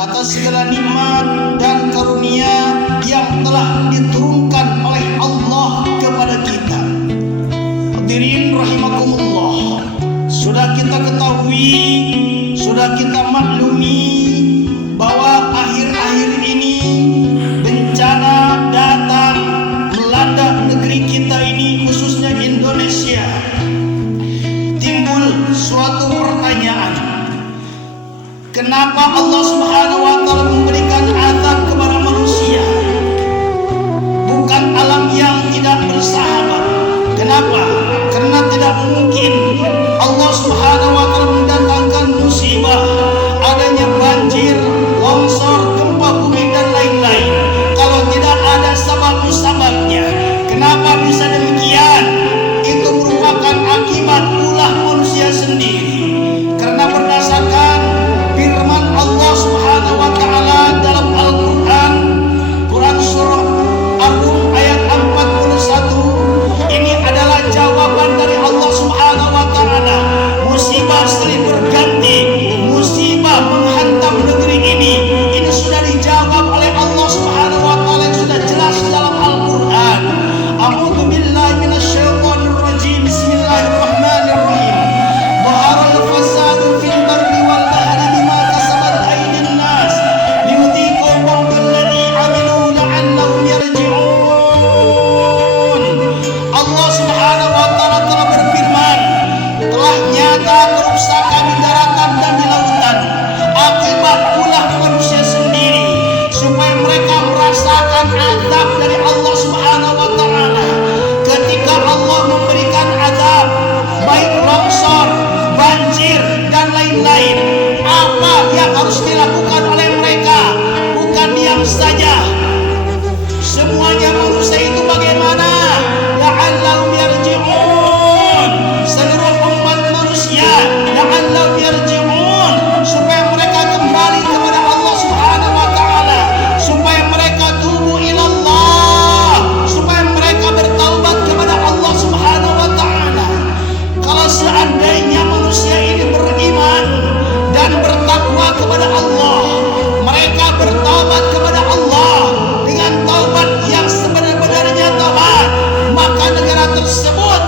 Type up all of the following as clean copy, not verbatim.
atas segala nikmat dan karunia yang telah diturunkan oleh Allah kepada kita. Hadirin rahimakumullah, sudah kita ketahui, sudah kita maklumi bahwa akhir-akhir ini bencana datang melanda negeri kita ini, khususnya Indonesia. Timbul suatu pertanyaan, kenapa Allah Subhanahu wa Ta'ala memberikan azab kepada manusia, bukan alam yang tidak bersahabat? Kenapa? Karena tidak mungkin Allah Subhanahu wa Ta'ala mendatangkan musibah, adanya banjir, longsor, gempa bumi dan lain-lain kalau tidak ada sebab-sebabnya. Kenapa bisa demikian? Itu merupakan akibat ulah manusia sendiri. Karena berdasarkan firman Allah Subhanahu wa Ta'ala dalam Al-Quran, Quran surah Ar-Rum ayat 41, ini adalah jawaban dari Allah Subhanahu wa Ta'ala. Musibah silih berganti, musibah menghantam negeri ini sudah dijawab oleh Allah Subhanahu wa Ta'ala yang sudah jelas dalam Al-Quran. A'udzu billahi minasyaitonir rajim. Bismillahirrahmanirrahim. Dhaharal fasadu fil barri wal bahri bima kasabat aydin nas liyudhiqahum billadzi 'amilu la'allahum yarji'un. Allah Subhanahu wa Ta'ala telah berfirman, telah nyata kerusakan di daratan dan di lautan akibat ulah manusia sendiri, supaya mereka merasakan azab dari Allah Subhanahu wa Ta'ala. Ketika Allah memberikan azab, baik longsor, banjir dan lain-lain, apa yang harus dilakukan oleh mereka? Bukan diam saja. Semuanya manusia itu bagaimana? La'allahum yarji'un. Seluruh umat manusia la'allahum yarji'un, supaya mereka kembali kepada Allah Subhanahu wa Ta'ala, supaya mereka tubu ilallah, supaya mereka bertaubat kepada Allah Subhanahu wa Ta'ala. Kalau seandainya manusia ini beriman dan bertakwa kepada Allah, mereka bertaubat kepada Allah dengan taubat yang sebenar-benarnya taubat, maka negara tersebut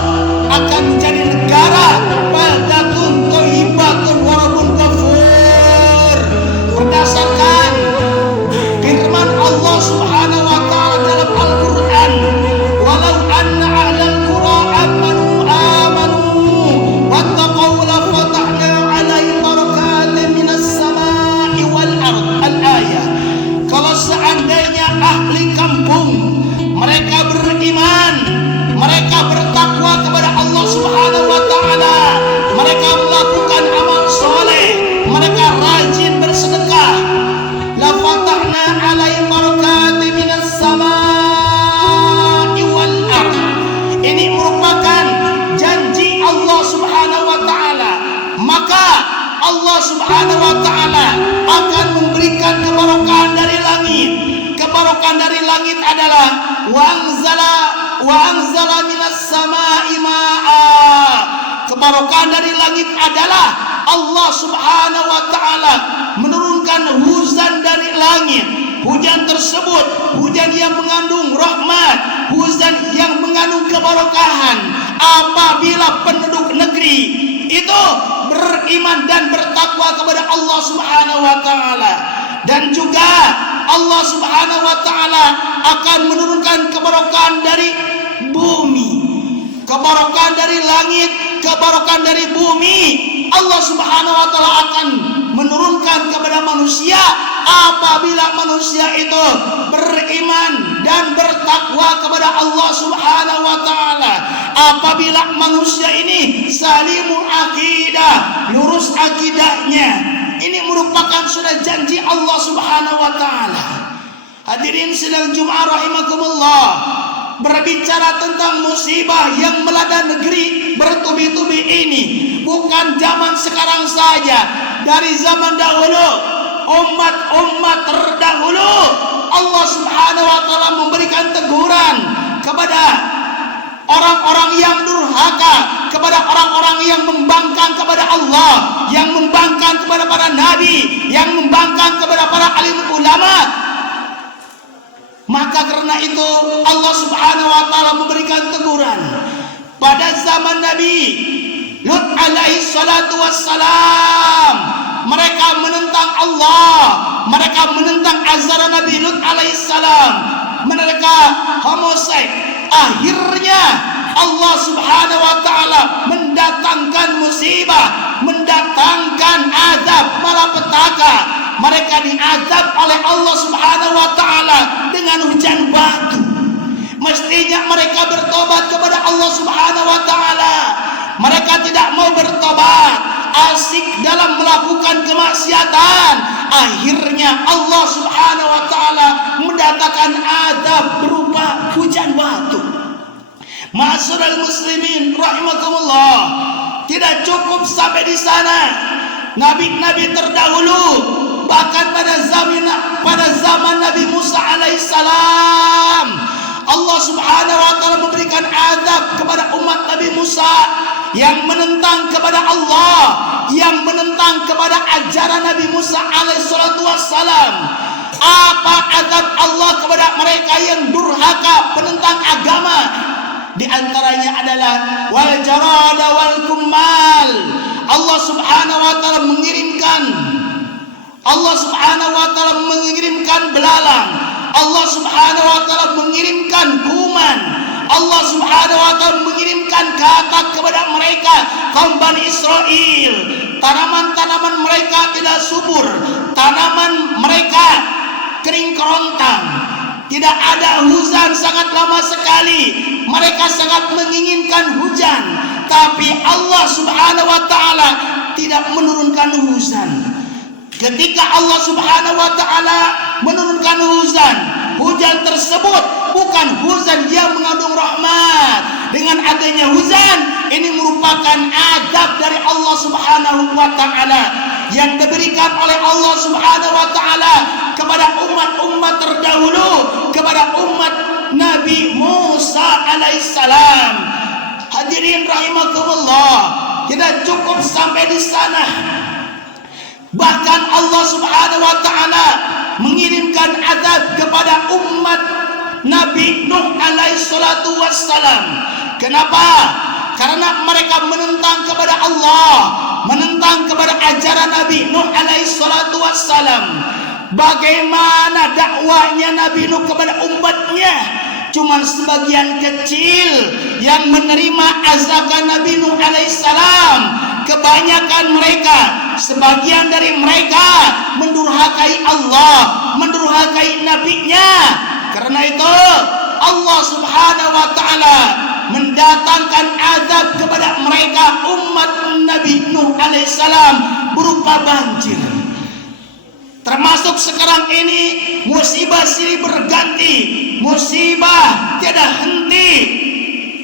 akan menjadi negara baldatun thayyibatun wa rabbun ghafur. Berdasarkan firman Allah Subhanahu wa Ta'ala dalam Al-Quran, walau anna ahlal qura amanu wattaqaw la fatahna 'alaihim barakatin minas sama'i wal ard. Al-ayah. Kalau seandainya ahli kampung mereka beriman, mereka bertakwa kepada Allah Subhanahu wa Ta'ala, mereka melakukan amal soleh, mereka rajin bersedekah, la fatahna 'alaihim barakatin minas sama'i wal ard. Ini merupakan janji Allah Subhanahu wa Ta'ala. Maka Allah Subhanahu wa Ta'ala akan memberikan keberkahan dari langit. Keberkahan dari langit adalah wa anzala minas sama'i ma'a. Keberkahan dari langit adalah Allah Subhanahu wa Ta'ala menurunkan hujan dari langit. Hujan tersebut hujan yang mengandung rahmat, hujan yang mengandung keberkahan. Apabila penduduk negeri itu beriman dan bertakwa kepada Allah Subhanahu wa Ta'ala, dan juga Allah Subhanahu wa Ta'ala akan menurunkan keberkahan dari bumi, keberkahan dari langit, keberkahan dari bumi. Allah Subhanahu wa Ta'ala akan menurunkan kepada manusia apabila manusia itu beriman dan bertakwa kepada Allah Subhanahu wa Ta'ala. Apabila manusia ini salimul akidah, lurus akidahnya, ini merupakan sudah janji Allah Subhanahu wa Ta'ala. Hadirin sidang Jumat rahimakumullah, berbicara tentang musibah yang melanda negeri bertubi-tubi ini bukan zaman sekarang saja. Dari zaman dahulu, umat-umat terdahulu, Allah Subhanahu wa Ta'ala memberikan teguran kepada orang-orang yang durhaka kepada orang-orang yang membangkang kepada Allah, yang membangkang kepada para nabi, yang membangkang kepada para alim ulama. Maka karena itu Allah Subhanahu wa taala memberikan teguran pada zaman Nabi Lut alaihi salatu wassalam. Mereka menentang Allah, mereka menentang ajaran Nabi Lut alaihi salam, mereka homoseks. Akhirnya Allah Subhanahu wa taala mendatangkan musibah, mendatangkan azab malapetaka. Mereka diazab oleh Allah Subhanahu wa taala dengan hujan batu. Mestinya mereka bertobat kepada Allah Subhanahu wa taala. Mereka tidak mau bertobat, asik dalam melakukan kemaksiatan. Akhirnya Allah Subhanahu wa taala mendatangkan azab berupa hujan batu. Ma'asyiral muslimin rahimakumullah. Tidak cukup sampai di sana. Nabi-nabi terdahulu, bahkan pada zaman Nabi Musa alaihissalam, Allah Subhanahu wa taala memberikan azab kepada umat Nabi Musa yang menentang kepada Allah, yang menentang kepada ajaran Nabi Musa alaihissalatu wassalam. Apa azab Allah kepada mereka yang durhaka penentang agama? Di antaranya adalah wal jarada wal kummal. Allah Subhanahu wa taala mengirimkan belalang. Allah Subhanahu wa taala mengirimkan kuman. Allah Subhanahu wa taala mengirimkan katak kepada mereka kaum Bani Israel. Tanaman-tanaman mereka tidak subur, tanaman mereka kering kerontang. Tidak ada hujan sangat lama sekali. Mereka sangat menginginkan hujan, tapi Allah Subhanahu wa taala tidak menurunkan hujan. Ketika Allah Subhanahu wa taala menurunkan hujan tersebut bukan hujan yang mengandung rahmat. Dengan adanya hujan ini merupakan azab dari Allah Subhanahu wa taala yang diberikan oleh Allah Subhanahu wa taala kepada umat-umat terdahulu, kepada umat Nabi Musa alaihissalam. Hadirin rahimakumullah, tidak cukup sampai di sana. Bahkan Allah Subhanahu wa taala mengirimkan azab kepada umat Nabi Nuh alaihi salatu wassalam. Kenapa? Karena mereka menentang kepada Allah, menentang kepada ajaran Nabi Nuh alaihi salatu wassalam. Bagaimana dakwahnya Nabi Nuh kepada umatnya? Cuma sebagian kecil yang menerima ajakan Nabi Nuh alaihissalam. Kebanyakan mereka, sebagian dari mereka mendurhakai Allah, mendurhakai nabinya. Karena itu Allah Subhanahu wa taala mendatangkan azab kepada mereka umat Nabi Nuh alaihissalam berupa banjir. Termasuk sekarang ini musibah silih berganti, musibah tiada henti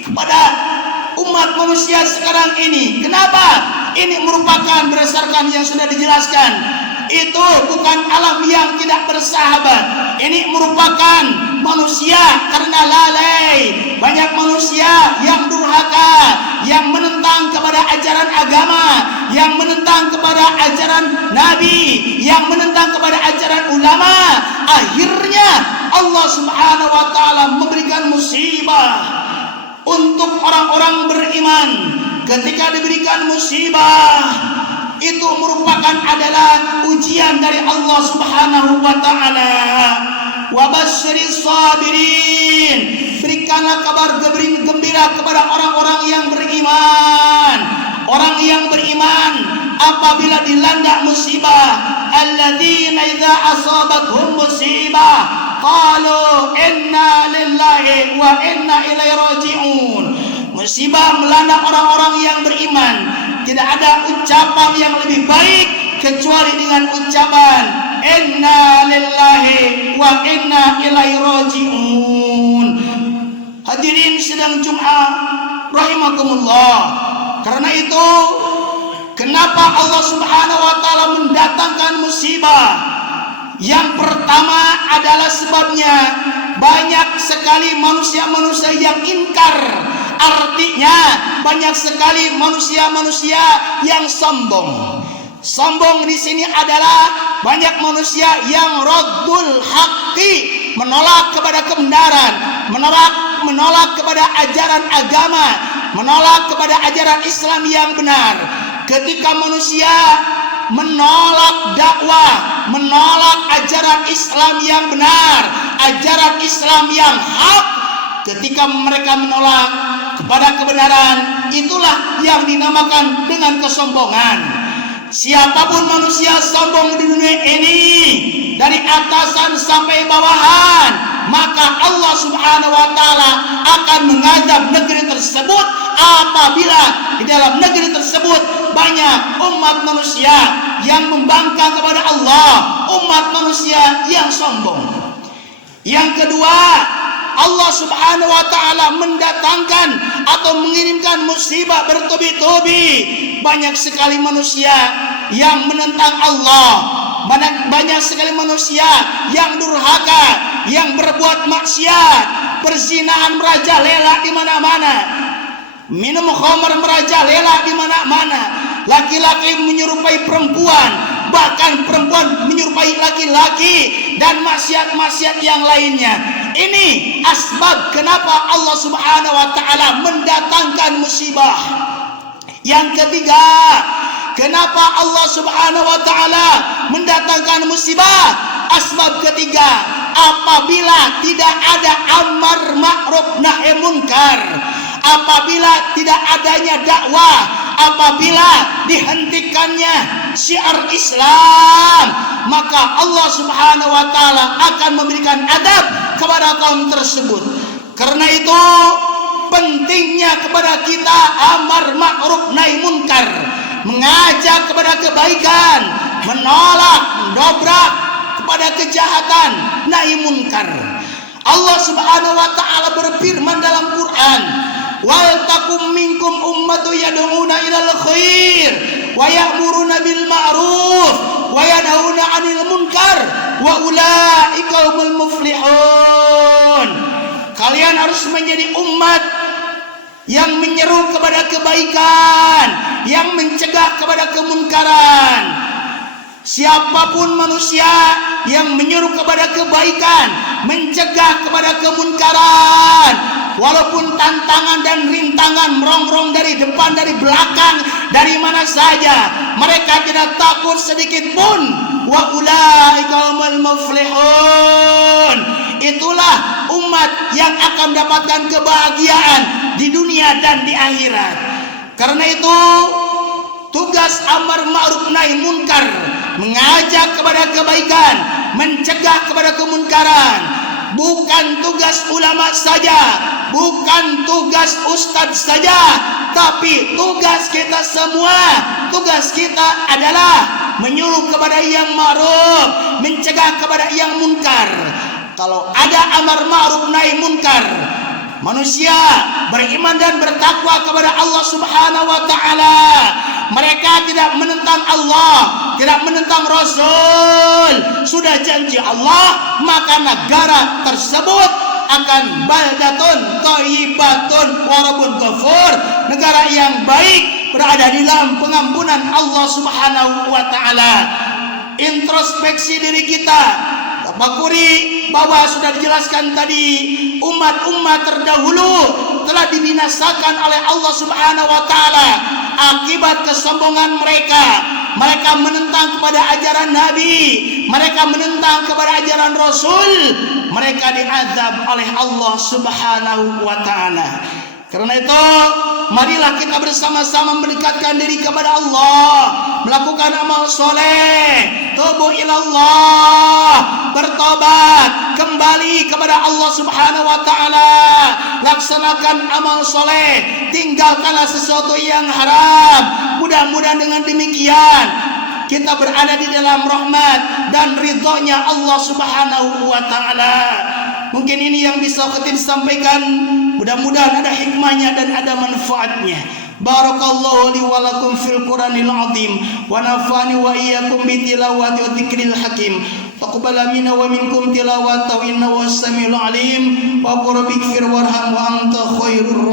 kepada umat manusia sekarang ini. Kenapa? Ini merupakan berdasarkan yang sudah dijelaskan. Itu bukan alam yang tidak bersahabat. Ini merupakan manusia karena lalai. Banyak manusia yang durhaka, yang menentang kepada ajaran agama, yang menentang kepada ajaran Nabi, yang menentang kepada ajaran ulama. Akhirnya Allah Subhanahu wa taala memberikan musibah untuk orang-orang beriman. Ketika diberikan musibah, itu merupakan adalah ujian dari Allah Subhanahu wa taala. Wa basyiris sabirin, berikanlah kabar gembira kepada orang-orang yang beriman. Orang yang beriman apabila dilanda musibah, alladzina idza asabathum musibah qalu inna lillahi wa inna ilaihi raji'un. Musibah melanda orang-orang yang beriman, tidak ada ucapan yang lebih baik kecuali dengan ucapan inna lillahi wa inna ilaihi raji'un. Hadirin sidang Jumat rahimakumullah. Karena itu kenapa Allah Subhanahu wa taala mendatangkan musibah? Yang pertama adalah sebabnya banyak sekali manusia-manusia yang ingkar Artinya banyak sekali manusia-manusia yang sombong. Sombong di sini adalah banyak manusia yang raddul haqqi, menolak kepada kebenaran, menolak kepada ajaran agama, menolak kepada ajaran Islam yang benar. Ketika manusia menolak dakwah, menolak ajaran Islam yang benar, ajaran Islam yang hak, ketika mereka menolak kepada kebenaran, itulah yang dinamakan dengan kesombongan. Siapapun manusia sombong di dunia ini, dari atasan sampai bawahan, maka Allah Subhanahu wa Ta'ala akan mengazab negeri tersebut apabila di dalam negeri tersebut banyak umat manusia yang membangkang kepada Allah, umat manusia yang sombong. Yang kedua, Allah Subhanahu wa Ta'ala mendatangkan atau mengirimkan musibah bertubi-tubi. Banyak sekali manusia yang menentang Allah, banyak sekali manusia yang durhaka, yang berbuat maksiat, perzinahan merajalela di mana-mana, minum khamar merajalela di mana-mana, laki-laki menyerupai perempuan, bahkan perempuan menyerupai laki-laki, dan maksiat-maksiat yang lainnya. Ini asbab kenapa Allah Subhanahu wa Ta'ala mendatangkan musibah. Yang ketiga, kenapa Allah Subhanahu wa Ta'ala mendatangkan musibah? Asbab ketiga, apabila tidak ada amar ma'ruf nahi munkar, apabila tidak adanya dakwah, apabila dihentikannya syiar Islam, maka Allah Subhanahu wa Ta'ala akan memberikan adab kepada kaum tersebut. Karena itu pentingnya kepada kita amar ma'ruf nahi munkar, mengajak kepada kebaikan, menolak, mendobrak kepada kejahatan, nahi munkar. Allah Subhanahu wa Ta'ala berfirman dalam Quran, wal takum minkum ummatu yad'una ilal khair wa ya'muruna bil ma'ruf wa yanhauna 'anil munkar wa ulaika humul muflihun. Kalian harus menjadi umat yang menyeru kepada kebaikan, yang mencegah kepada kemunkaran. Siapapun manusia yang menyeru kepada kebaikan, mencegah kepada kemunkaran, walaupun tantangan dan rintangan merongrong dari depan, dari belakang, dari mana saja, mereka tidak takut sedikit pun. Wa ulaika humul muflihun. Itulah umat yang akan mendapatkan kebahagiaan di dunia dan di akhirat. Karena itu tugas amar ma'ruf nahi munkar, mengajak kepada kebaikan, mencegah kepada kemunkaran, bukan tugas ulama saja, bukan tugas ustadz saja, tapi tugas kita semua. Tugas kita adalah menyuruh kepada yang ma'ruf, mencegah kepada yang munkar. Kalau ada amar ma'ruf nahi munkar, manusia beriman dan bertakwa kepada Allah Subhanahu wa Ta'ala, mereka tidak menentang Allah, tidak menentang Rasul. Sudah janji Allah, maka negara tersebut akan baldatun thayyibatun warabun ghafur, negara yang baik, berada di dalam pengampunan Allah Subhanahu wa Ta'ala. Introspeksi diri kita, tafakuri bahwa sudah dijelaskan tadi, umat-umat terdahulu telah dibinasakan oleh Allah Subhanahu wa Ta'ala akibat kesombongan mereka. Mereka menentang kepada ajaran Nabi, mereka menentang kepada ajaran Rasul, mereka diazab oleh Allah Subhanahu wa Ta'ala. Karena itu, marilah kita bersama-sama mendekatkan diri kepada Allah, melakukan amal soleh, tubu ilallah, bertobat, kembali kepada Allah Subhanahu wa Ta'ala, laksanakan amal soleh, tinggalkanlah sesuatu yang haram. Mudah-mudahan dengan demikian kita berada di dalam rahmat dan ridhonya Allah Subhanahu wa Ta'ala. Mungkin ini yang bisa khatib sampaikan. Mudah-mudahan ada hikmahnya dan ada manfaatnya. Barakallahu li wa lakum fil Qur'anil azim wa nafa'ani wa iyyakum bi tilawati wa dzikril hakim. Taqabbal minna wa minkum tilawatahu innahu was-sami'ul alim. Wa qur bighfir warham wa anta khairur